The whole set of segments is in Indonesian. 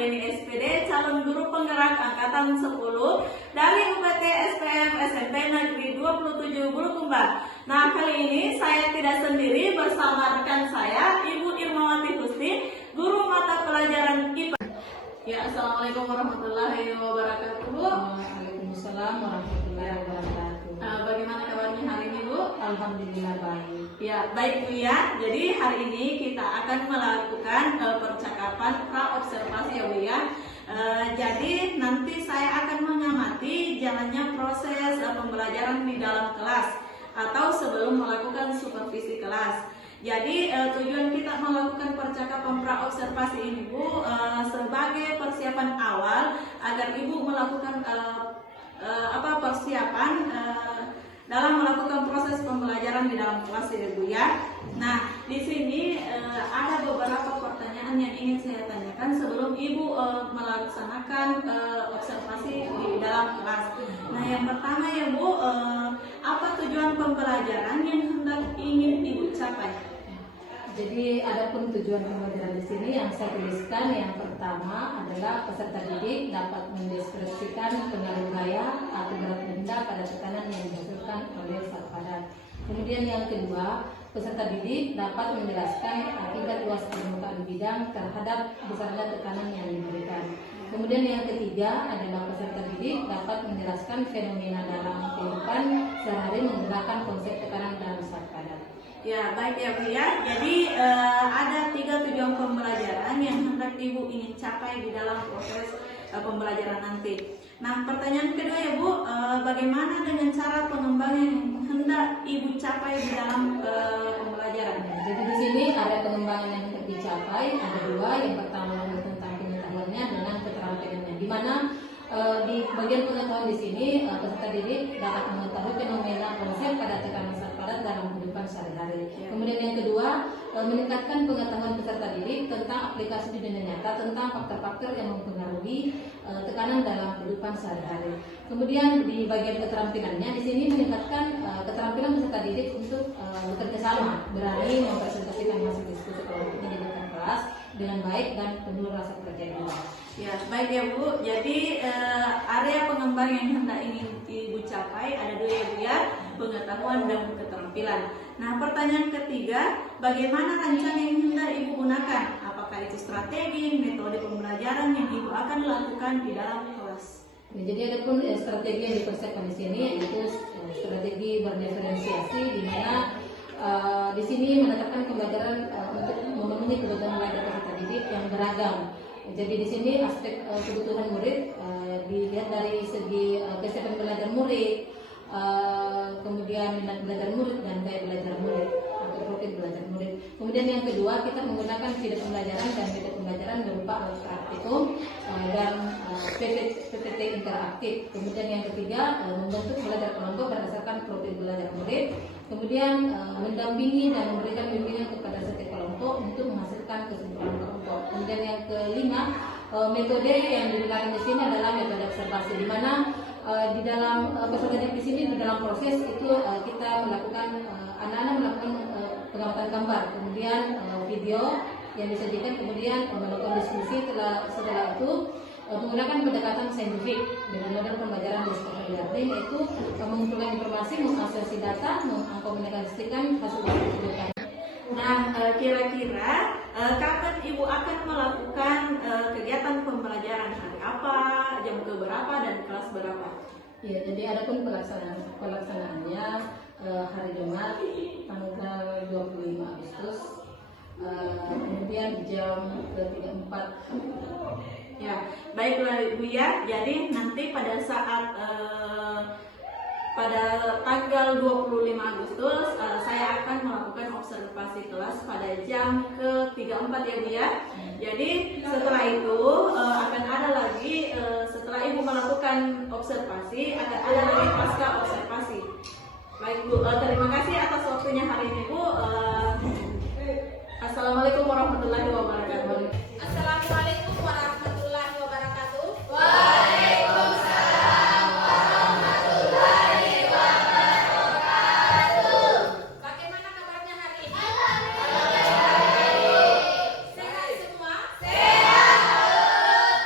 Anggreni SPD, calon guru penggerak angkatan 10 dari UPT SPM SMP Negeri 27 Bulukumba. Nah, kali ini saya tidak sendiri, bersama rekan saya Ibu Irmawati Husni, guru mata pelajaran IPA. Ya, Assalamualaikum warahmatullahi wabarakatuh. Waalaikumsalam warahmatullahi wabarakatuh. Bagaimana kabarnya hari ini, Bu? Alhamdulillah baik. Ya, baik Bu ya. Jadi hari ini kita akan melakukan percakapan pra-observasi ya Bu ya. Jadi nanti saya akan mengamati jalannya proses pembelajaran di dalam kelas atau sebelum melakukan supervisi kelas. Jadi tujuan kita melakukan percakapan pra-observasi ini Bu sebagai persiapan awal agar Ibu melakukan persiapan dalam melakukan proses pembelajaran di dalam kelas ya Bu ya. Nah, di sini ada beberapa pertanyaan yang ingin saya tanyakan sebelum Ibu melaksanakan observasi di dalam kelas. Nah, yang pertama ya Bu, apa tujuan pembelajaran yang hendak ingin Ibu capai? Jadi adapun tujuan pembelajaran di sini yang saya tuliskan, yang pertama adalah peserta didik dapat mendeskripsikan pengaruh gaya atau berat benda pada tekanan yang dihasilkan oleh zat padat. Kemudian yang kedua, peserta didik dapat menjelaskan tingkat luas permukaan bidang terhadap besarnya tekanan yang diberikan. Kemudian yang ketiga adalah peserta didik dapat menjelaskan fenomena dalam kehidupan sehari menggunakan konsep tekanan dan zat padat. Ya, baik ya Bu ya. Jadi ada 3 tujuan pembelajaran yang hendak Ibu ingin capai di dalam proses pembelajaran nanti. Nah, pertanyaan kedua ya Bu, bagaimana dengan cara pengembangan yang hendak Ibu capai di dalam pembelajaran? Jadi di sini ada pengembangan yang hendak dicapai, ada 2. Yang pertama tentang pengetahuannya dengan keterampilannya, di mana di bagian pengetahuan di sini peserta didik dapat mengetahui fenomena konsep pada tekanan zat padat dalam kehidupan sehari-hari. Kemudian yang kedua, meningkatkan pengetahuan peserta didik tentang aplikasi di dunia nyata tentang faktor-faktor yang mempengaruhi tekanan dalam kehidupan sehari-hari. Kemudian di bagian keterampilannya di sini meningkatkan keterampilan peserta didik untuk bekerja sama, berani mempresentasikan hasil diskusi kelompoknya di depan kelas dengan baik dan penuh rasa percaya diri. Ya, baik ya Bu. Jadi area pengembang yang hendak ingin Ibu capai ada 2 ya Bu ya, pengetahuan dan keterampilan. Nah, pertanyaan ketiga, bagaimana rancangan yang hendak Ibu gunakan? Apakah itu strategi, metode pembelajaran yang Ibu akan lakukan di dalam kelas? Ya, jadi ada pun strategi yang dipersiapkan di sini, yaitu strategi berdiferensiasi, di mana di sini menetapkan pembelajaran untuk memenuhi kebutuhan belajar peserta didik yang beragam. Jadi di sini aspek kebutuhan murid dilihat dari segi kesiapan belajar murid, kemudian minat belajar murid dan gaya belajar murid atau profil belajar murid. Kemudian yang kedua, kita menggunakan video pembelajaran dan metode pembelajaran berupa alat praktikum dan PPT interaktif. Kemudian yang ketiga, membentuk belajar kelompok berdasarkan profil belajar murid. Kemudian mendampingi dan memberikan bimbingan kepada setiap kelompok untuk menghasilkan kesimpulan kelompok. Kemudian yang kelima, metode yang digunakan di sini adalah metode observasi, di mana di dalam peserta di sini di dalam proses itu kita melakukan anak-anak melakukan pengamatan gambar, kemudian video yang disajikan, kemudian melakukan diskusi. Setelah itu menggunakan pendekatan saintifik dengan model pembelajaran discovery learning, yaitu mengumpulkan informasi, mengasosiasi data, mengkomunikasikan hasil kebijakan. Nah, kira-kira kapan Ibu akan melakukan kegiatan pembelajaran? Hari apa, jam keberapa, dan kelas berapa? Ya, jadi adapun pelaksanaannya hari Jumat tanggal 25 Agustus, kemudian jam ke-34. Ya, baiklah Bu ya. Jadi nanti pada saat pada tanggal 25 Agustus saya akan melakukan observasi kelas pada jam ke-34 ya Bu ya. Jadi setelah itu akan ada lagi setelah Ibu melakukan observasi akan ada lagi pasca observasi. Baik Bu, terima kasih atas waktunya hari ini Bu. Assalamualaikum warahmatullahi wabarakatuh. Assalamualaikum warahmatullahi wabarakatuh. Waalaikumsalam warahmatullahi wabarakatuh. Bagaimana kabarnya hari ini? Alhamdulillah. Sehat semua? Sehat.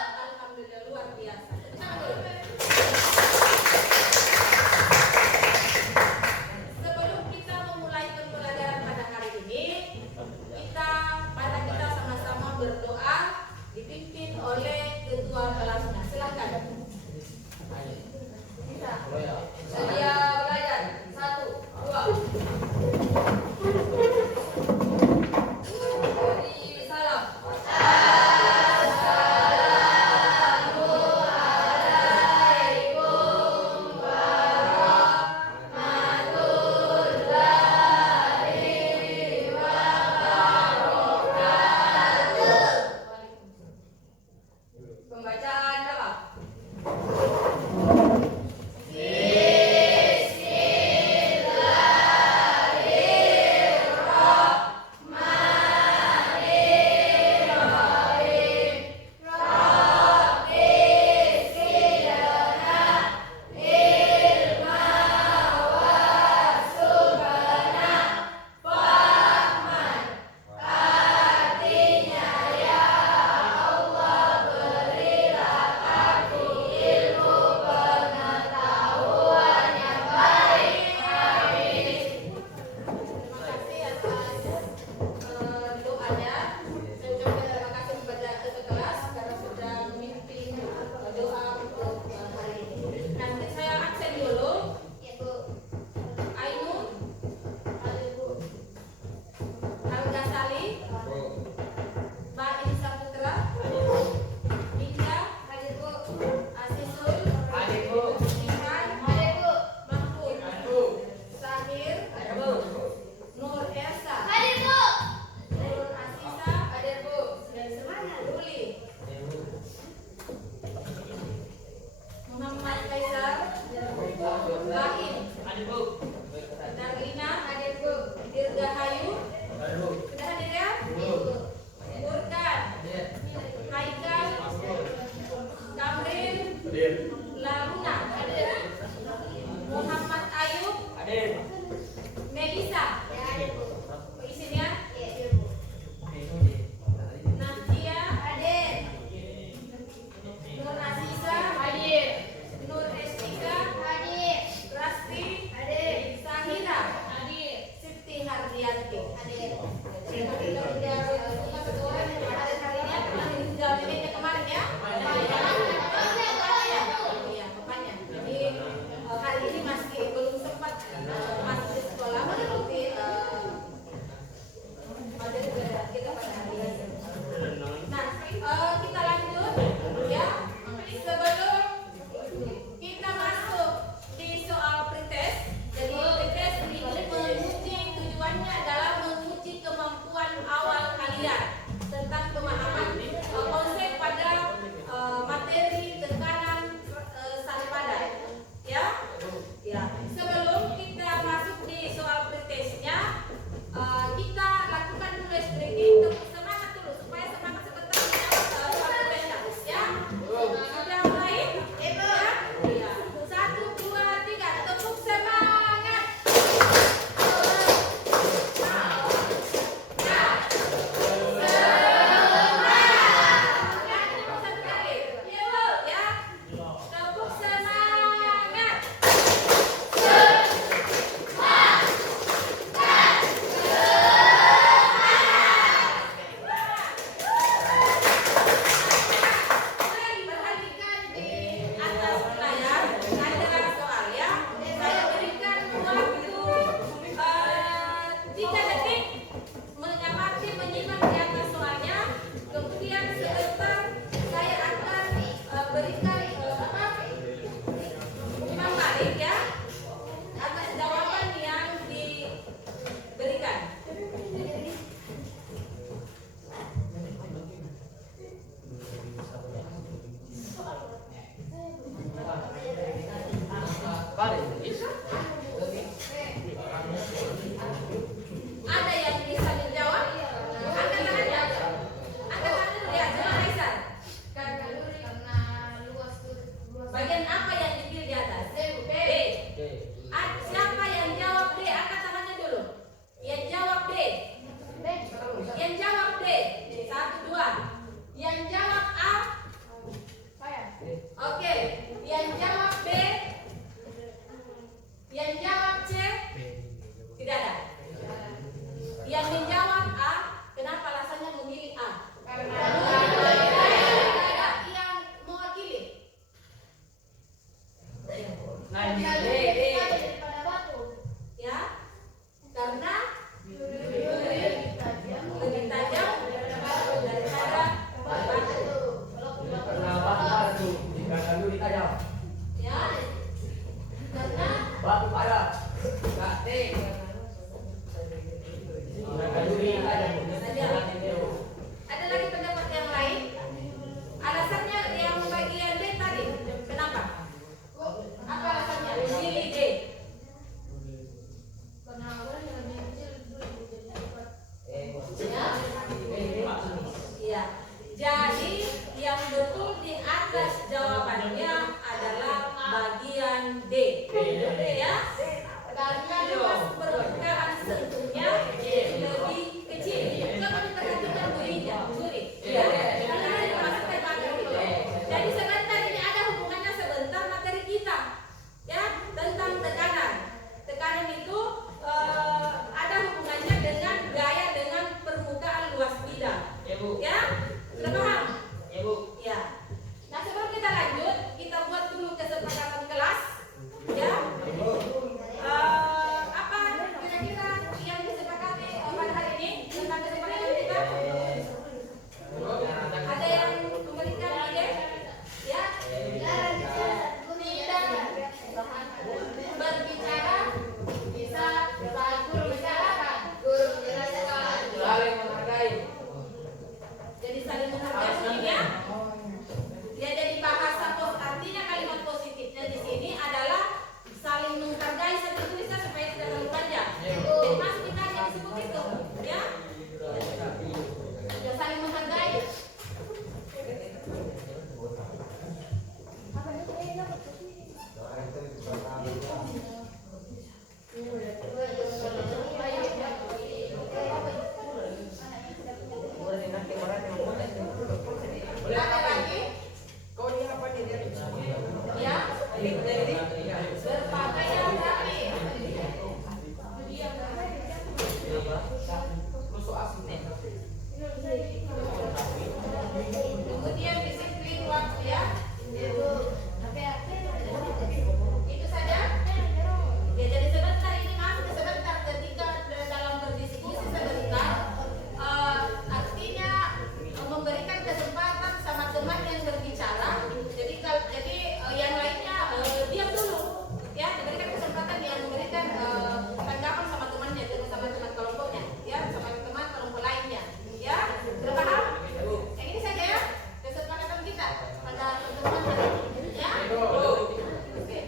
Pembacaan jawab. dengan D. Ya, karena luas permukaan sentuhnya lebih kecil. Coba kita perhatikan bunyinya, ya. Karena ada dimasukkan materi dulu. Jadi sebentar ini ada hubungannya sebentar materi kita, ya, tentang tekanan. Tekanan itu ada hubungannya dengan gaya dengan permukaan luas bidang. Ya, sudah paham? Ya. Nah, sebelum kita lanjut, kita buat dulu kesepakatan kelas, ya. Apa kira-kira yang disepakati pada hari ini tentang kesepakatan kita? Ada yang memberikan ide? Ya. Tidak berbicara bisa guru bicarakan. Saling menghargai. Jadi saling menghargai bunyinya. Ya, jadi bahasa artinya kalimat positifnya di sini adalah saling menghargai. Saya tulisnya supaya tidak terlalu panjang. Jadi masuk kita yang disebut itu, ya. Ya, saling menghargai. Ada lagi? Ya. Berpakaian rapi. Kemudian disiplin waktu, ya. Itu saja. Ya, jadi sebentar ini masuk sebentar ketika dalam berdiskusi sebentar, artinya memberikan kesempatan sama teman yang berbicara. Jadi yang lainnya diam dulu, ya, diberikan kesempatan yang memberikan tanggapan sama temannya, jangan sama teman kelompoknya, ya, sama teman kelompok lainnya, ya. Sudah paham? Yang ini saja, ya, kesepakatan kita pada pertemuan hari ini, ya. Oke.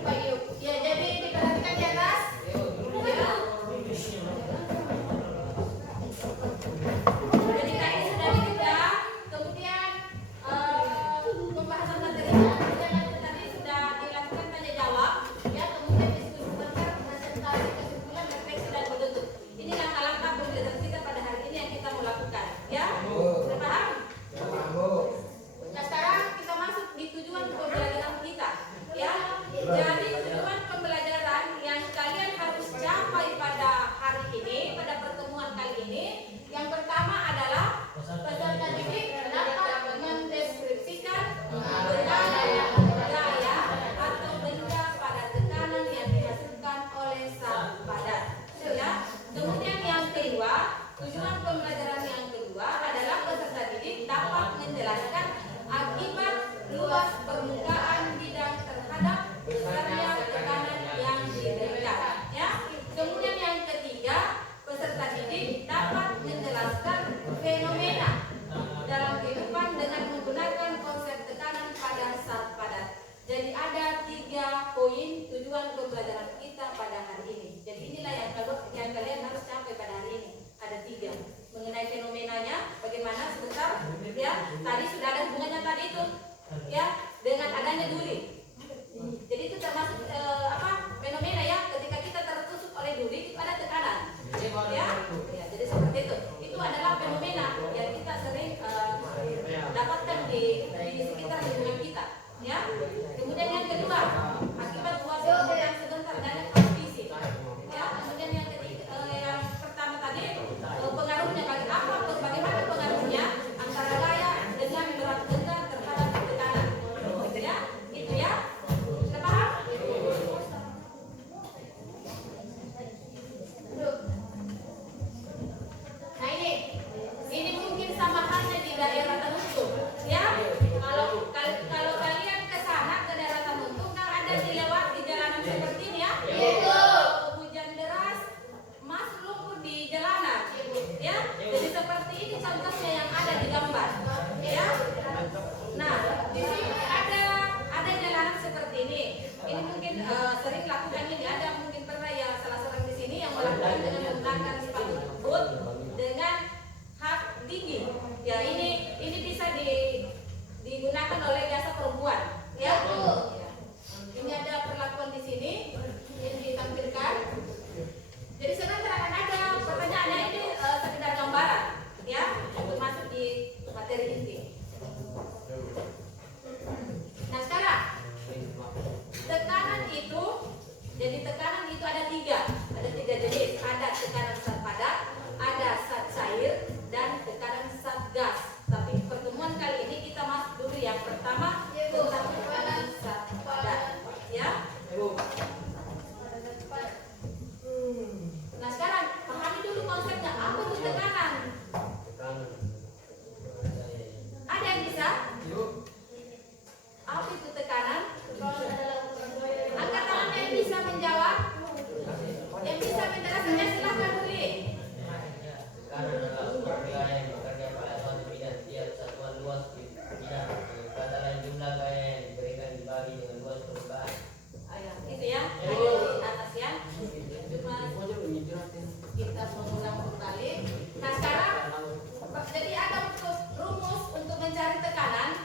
Baik, ya, jadi diperhatikan di atas. Ya. Jadi tadi sudah kita, kemudian pembahasan materinya tadi sudah dilakukan tanya jawab, ya, kemudian diskusi sebentar, presentasi, kesimpulan, refleksi dan penutup. Ini langkah-langkah pembelajaran kita pada hari ini yang kita mau lakukan, ya. Sudah paham? Nah, sekarang kita masuk di tujuan pembelajaran kita, ya. Jadi tujuan pembelajaran yang kalian harus capai pada hari ini, pada pertemuan kali ini, yang pertama adalah peserta didik dapat mendeskripsikan gaya atau benda pada tekanan yang dihasilkan oleh zat padat. Ya. Kemudian yang kedua, tujuan pembelajaran yang kedua adalah peserta didik dapat menjelaskan akibat luas permukaan bidang terhadap besarnya tekanan yang diberikan. Ya. Kemudian yang ketiga, peserta didik dapat menjelaskan fenomena dalam kehidupan dengan menggunakan konsep tekanan pada zat padat. Jadi ada 3 poin tujuan pembelajaran kita pada hari ini. Jadi inilah yang kalian harus capai pada hari ini. Ada 3. Mengenai fenomenanya, bagaimana sebentar? Ya, tadi sudah ada hubungannya tadi itu, ya, dengan adanya duri. Jadi itu termasuk fenomena, ya, ketika kita tertusuk oleh duri itu ada tekanan, ya. Ya, jadi seperti itu. Itu adalah fenomena yang kita sering dapatkan di sekitar lingkungan kita, ya. Kemudian yang kedua, akibat luas yang sebentar dan transmisi, ya. Kemudian yang ketiga, yang pertama tadi pengaruhnya bagaimana pengaruhnya antara gaya dengan berat benda terhadap tekanan, ya. Itu, ya. ini mungkin sering lakukan ini, ada mungkin pernah ya salah seorang di sini yang melakukan dengan menggunakan sepatu boot dengan hak tinggi. Ya ini bisa digunakan oleh jasa perempuan. Ya. Ya. Ini ada perlakuan di sini yang ditampilkan. Jadi sebenarnya akan ada pertanyaannya ini sekedar gambaran, ya, untuk masuk di materi inti. Nah sekarang tekanan itu, jadi tekanan itu ada tiga jenis. Ada tekanan zat padat, ada zat cair, dan tekanan zat gas. Tapi pertemuan kali ini kita masuk dulu yang pertama tentang tekanan zat padat, ya. Nah sekarang pahami dulu konsepnya, apa itu tekanan? Ada yang bisa? Apa itu tekanan? Angkat tangan yang bisa menjawab. Yang bisa menjelaskannya silahkan Uli. Tekanan adalah gaya yang bekerja pada suatu bidang setiap satuan luas di bidang. Kata lain jumlah gaya yang diberikan dibagi dengan luas permukaan. Ayo, gitu ya. Ada di atas ya. Cuma kita mengulang kembali. Nah sekarang jadi ada rumus untuk mencari tekanan.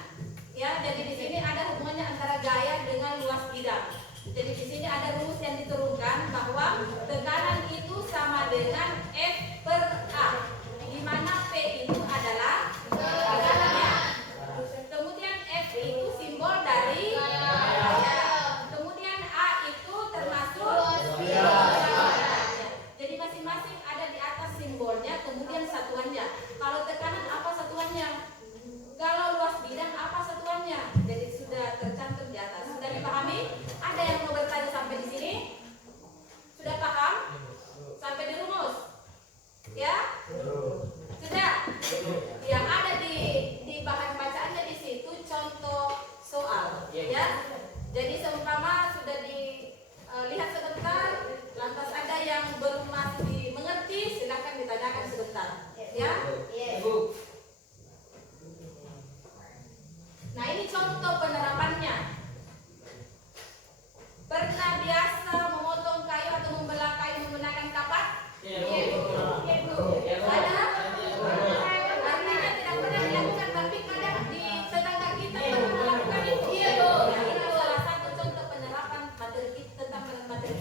Ya, jadi di sini ada hubungannya antara gaya dengan luas bidang. Jadi di sini ada rumus yang diturunkan bahwa tekanan itu sama dengan F per A, di mana P itu adalah tekanannya. Kemudian F itu simbol dari gaya. Kemudian A itu termasuk jadi masing-masing ada di atas simbolnya, kemudian satuannya. Kalau tekanan apa satuannya? Kalau luas bidang apa satuannya? Jadi sudah tercantum di atas. Sudah dipahami? Ada yang mau bertanya sampai di sini? Sudah paham? Sampai dirumus? Ya? Sudah? Yang ada di bahan bacaannya di situ contoh soal, ya. Jadi seumpama sudah dilihat sebentar, lantas ada yang belum masih mengerti, silakan ditanyakan sebentar, ya. Nah ini contoh penerapannya. Pernah biasa memotong kayu atau membelah kayu menggunakan kapak? Ada? Artinya tidak pernah dilakukan, tapi kadang di tetangga kita pernah melakukan itu. Nah ini salah satu contoh penerapan materi tentang materi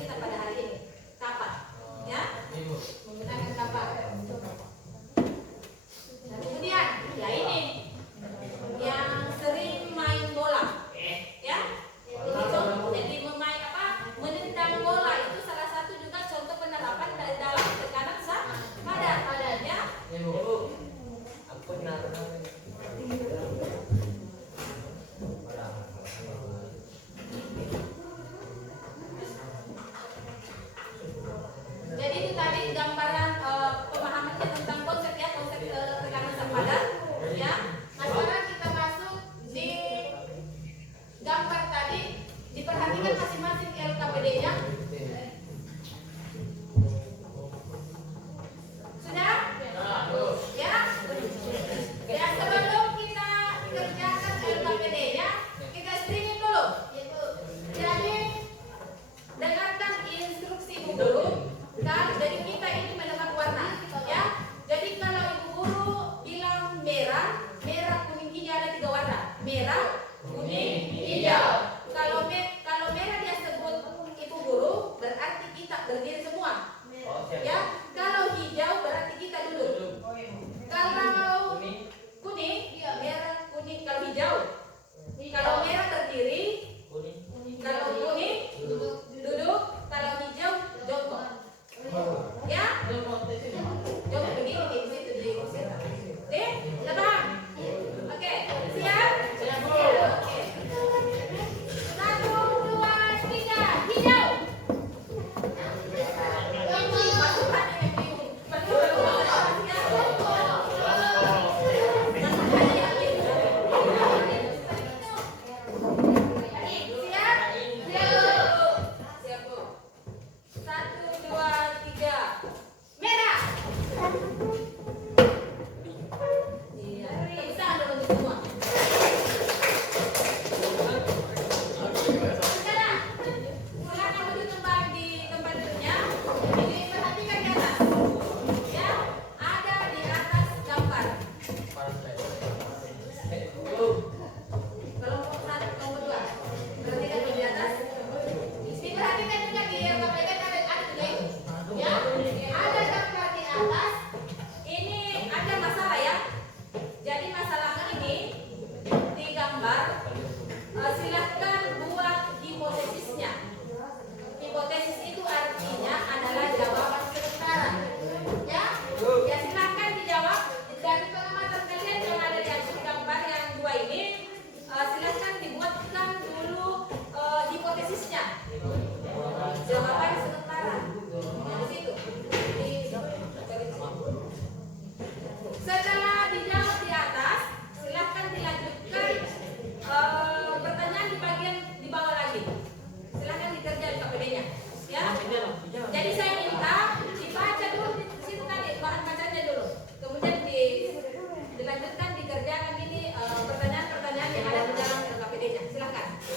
Ya.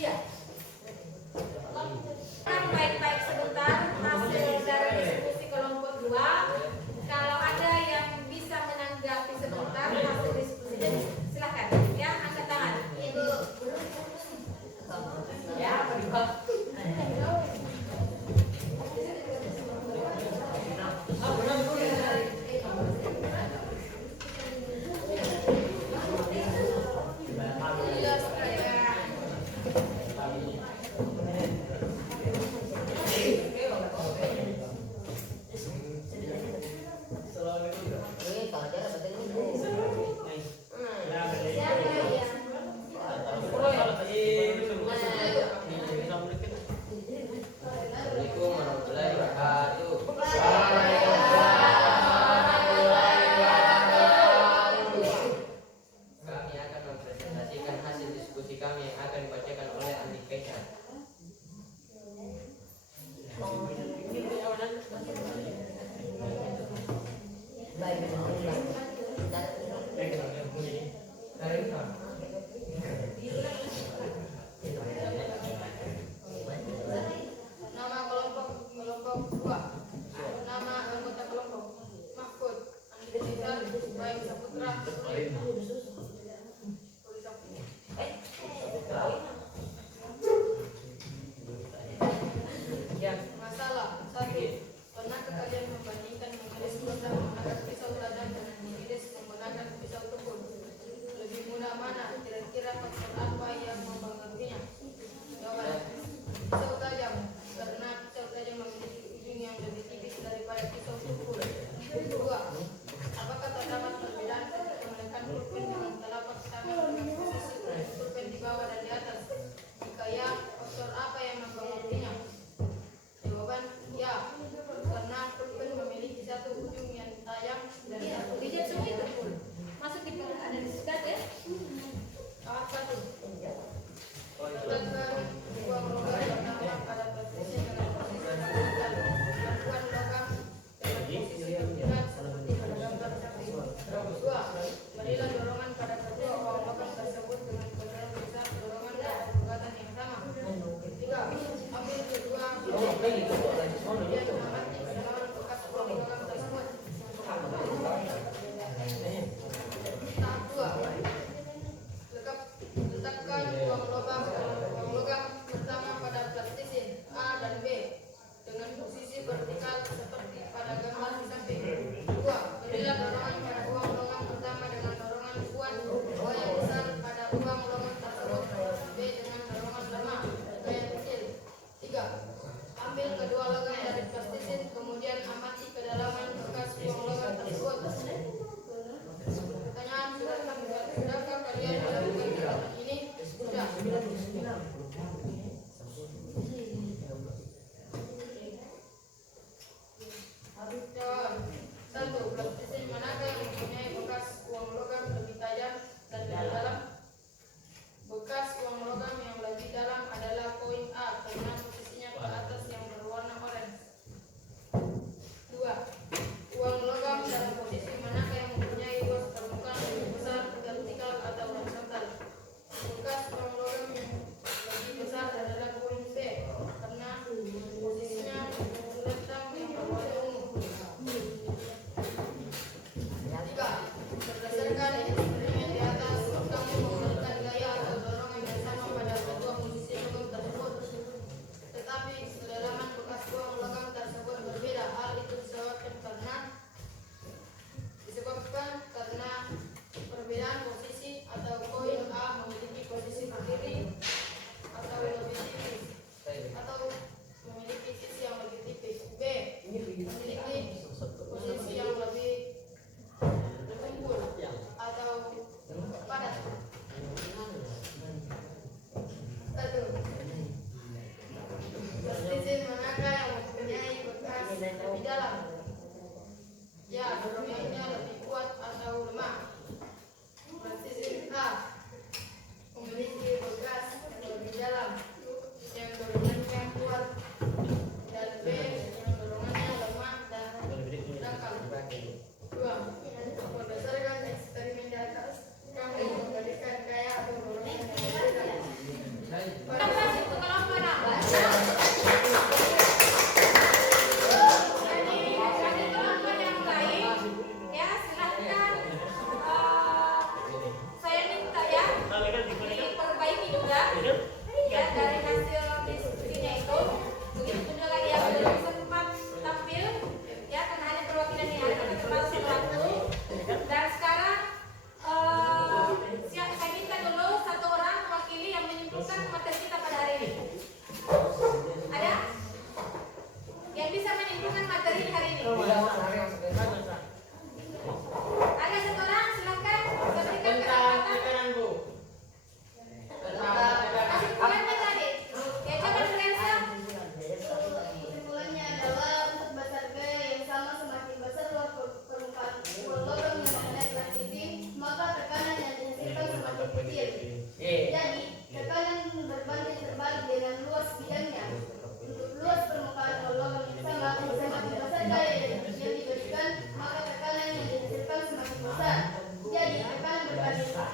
Iya. Baik-baik sebentar hasil dari diskusi kelompok 2. Kalau ada yang bisa menanggapi sebentar hasil diskusinya, silakan. Ya, angkat tangan. Ibu. Ya, apa di bawah? Assalamualaikum warahmatullahi wabarakatuh. Kami akan mempresentasikan hasil diskusi kami yang akan dibacakan oleh Andi Keca. Nama kelompok 2. Nama anggota kelompok Mahfud, Andi Keca, Baik Saputra, Masalah 1. Pernahkah kalian membandingkan mengiris roda menggunakan pisau tajam dengan mengiris menggunakan pisau tumpul? Lebih mudah mana? Kira-kira faktor apa yang mempengaruhinya? Jawaban: pisau tajam, karena pisau tajam memiliki ujung yang lebih tipis daripada pisau tumpul. 2. Apakah terdapat perbedaan ketika menekan pulpen dengan telapak tangan dengan posisi pulpen di bawah dan di atas? Jika ya, faktor apa yang mempengaruhinya? Jawaban: ya, karena pulpen memiliki satu ujung yang tajam dan satu Bijak semua itu masuk di analisis ya. Awas 1. Letakkan uang logam pertama pada posisi dengan posisi vertikal. Lakukan logam dengan posisi vertikal seperti pada gambar samping. 2. Berilah dorongan pada kedua uang logam tersebut dengan benar besar dorongan pada gugatan yang sama. 3. Ambil kedua kemudian amati kesalahan bekas uang logam tersebut. Tahap 2. Letakkan uang logam pertama pada plastisin A dan B dengan posisi vertikal seperti pada gambar di samping. 2. Berilah dorongan pada uang logam pertama dengan dorongan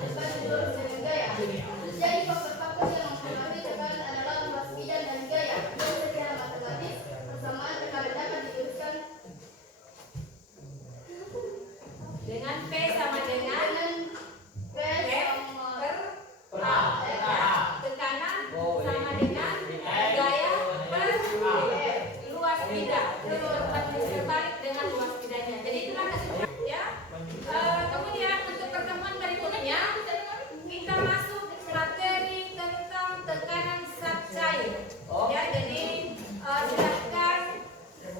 terbalik lurus dengan gaya. Jadi faktor-faktor yang mempengaruhi terbalik adalah luas bidang dan gaya. Yang secara matematis persamaan terkadang dapat diluruskan Dengan P sama dengan dengan P sama tekanan sama dengan gaya per luas bidang. Terbalik dengan luas bidangnya. Jadi itulah kesimpulan ya. Kemudian untuk pertemuan berikutnya kita masuk materi tentang tekanan zat cair. Ya, jadi silahkan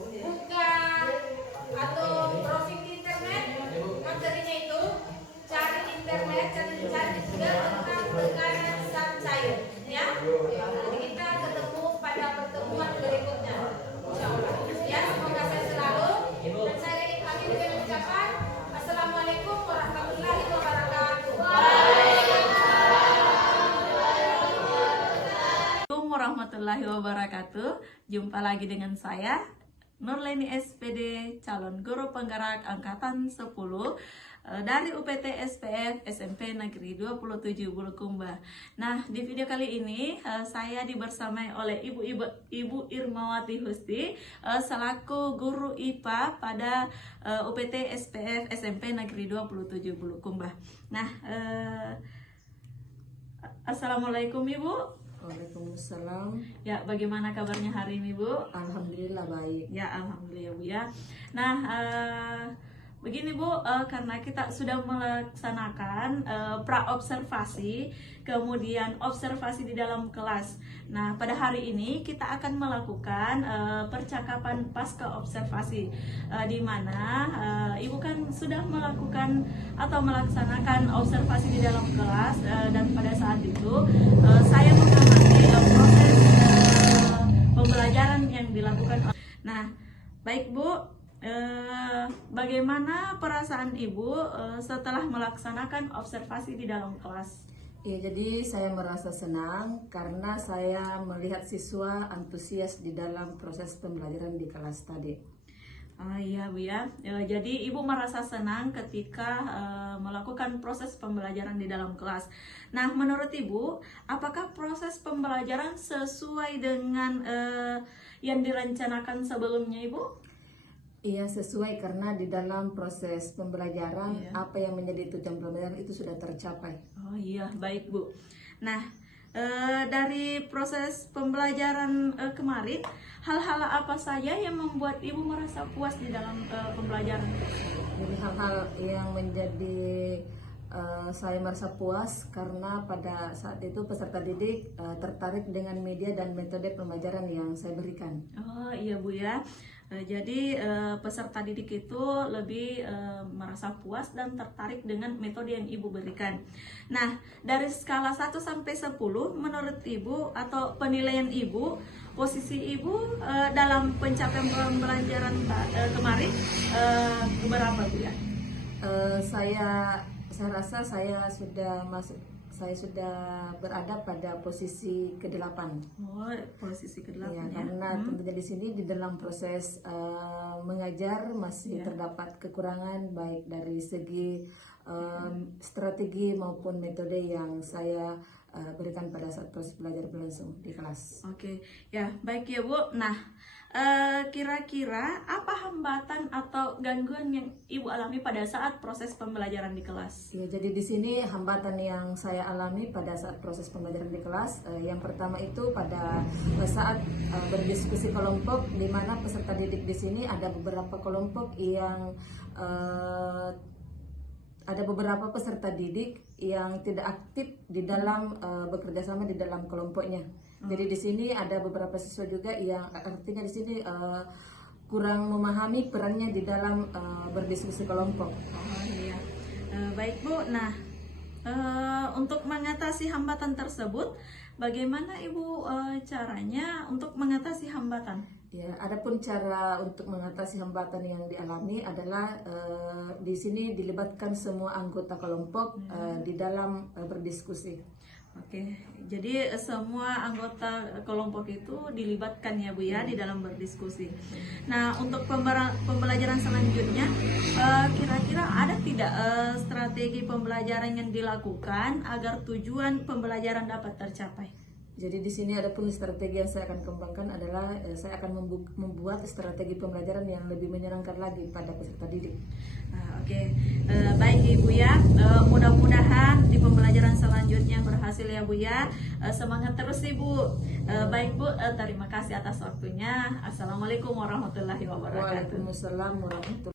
buka atau browsing di internet materinya itu, cari di internet, cari juga tentang tekanan zat cair. Ya, nanti kita ketemu pada pertemuan berikutnya. Insyaallah. Ya, semoga saya selalu dan saya akhiri dengan ucapan Assalamualaikum warahmatullahi wabarakatuh. Assalamualaikum warahmatullahi wabarakatuh. Jumpa lagi dengan saya Nurleni SPD, calon guru penggerak angkatan 10 dari UPT SPF SMP Negeri 27 Bulukumba. Nah, di video kali ini saya dibersamai oleh Ibu Irmawati Husti selaku guru IPA pada UPT SPF SMP Negeri 27 Bulukumba. Nah, Assalamualaikum Ibu. Waalaikumsalam. Ya, bagaimana kabarnya hari ini, Bu? Alhamdulillah baik. Ya, alhamdulillah, Bu ya. Nah, begini Bu, karena kita sudah melaksanakan pra-observasi, kemudian observasi di dalam kelas. Nah, pada hari ini kita akan melakukan percakapan pasca observasi, di mana Ibu kan sudah melakukan atau melaksanakan observasi di dalam kelas, dan pada saat itu saya mengamati proses pembelajaran yang dilakukan. Nah, baik Bu. Bagaimana perasaan Ibu setelah melaksanakan observasi di dalam kelas? Ya, jadi saya merasa senang karena saya melihat siswa antusias di dalam proses pembelajaran di kelas tadi. Oh iya Bu ya. Jadi Ibu merasa senang ketika melakukan proses pembelajaran di dalam kelas. Nah, menurut Ibu, apakah proses pembelajaran sesuai dengan yang direncanakan sebelumnya, Ibu? Iya, sesuai karena di dalam proses pembelajaran apa yang menjadi tujuan pembelajaran itu sudah tercapai. Oh iya, baik Bu. Nah, dari proses pembelajaran kemarin, hal-hal apa saja yang membuat Ibu merasa puas di dalam pembelajaran? Jadi hal-hal yang menjadi saya merasa puas karena pada saat itu peserta didik tertarik dengan media dan metode pembelajaran yang saya berikan. Oh iya Bu ya. Jadi peserta didik itu lebih merasa puas dan tertarik dengan metode yang Ibu berikan. Nah, dari skala 1 sampai 10 menurut Ibu atau penilaian Ibu, posisi Ibu dalam pencapaian pembelajaran kemarin berapa Bu ya? Saya rasa saya sudah berada pada posisi ke-8. Oh, posisi ke-8 ya. Karena tentunya di sini di dalam proses mengajar masih terdapat kekurangan baik dari segi strategi maupun metode yang saya berikan pada saat proses belajar berlangsung di kelas. Oke, ya baik ya Bu. Nah, kira-kira apa hambatan atau gangguan yang Ibu alami pada saat proses pembelajaran di kelas? Ya, jadi di sini hambatan yang saya alami pada saat proses pembelajaran di kelas, yang pertama itu pada saat berdiskusi kelompok, di mana peserta didik di sini ada beberapa kelompok yang ada beberapa peserta didik yang tidak aktif di dalam bekerja sama di dalam kelompoknya. Jadi di sini ada beberapa siswa juga yang artinya di sini kurang memahami perannya di dalam berdiskusi kelompok. Oh iya, baik Bu. Nah, untuk mengatasi hambatan tersebut, bagaimana Ibu caranya untuk mengatasi hambatan? Ya, adapun cara untuk mengatasi hambatan yang dialami adalah di sini dilibatkan semua anggota kelompok di dalam berdiskusi. Oke, jadi semua anggota kelompok itu dilibatkan ya Bu ya di dalam berdiskusi. Nah, untuk pembelajaran selanjutnya, kira-kira ada tidak strategi pembelajaran yang dilakukan agar tujuan pembelajaran dapat tercapai? Jadi di sini ada pun strategi yang saya akan kembangkan adalah saya akan membuat strategi pembelajaran yang lebih menyenangkan lagi pada peserta didik. Oke. Baik Ibu ya, mudah-mudahan di pembelajaran selanjutnya berhasil ya Bu ya. Semangat terus Ibu. Baik Bu, terima kasih atas waktunya. Assalamualaikum warahmatullahi wabarakatuh. Waalaikumsalam warahmatullahi wabarakatuh.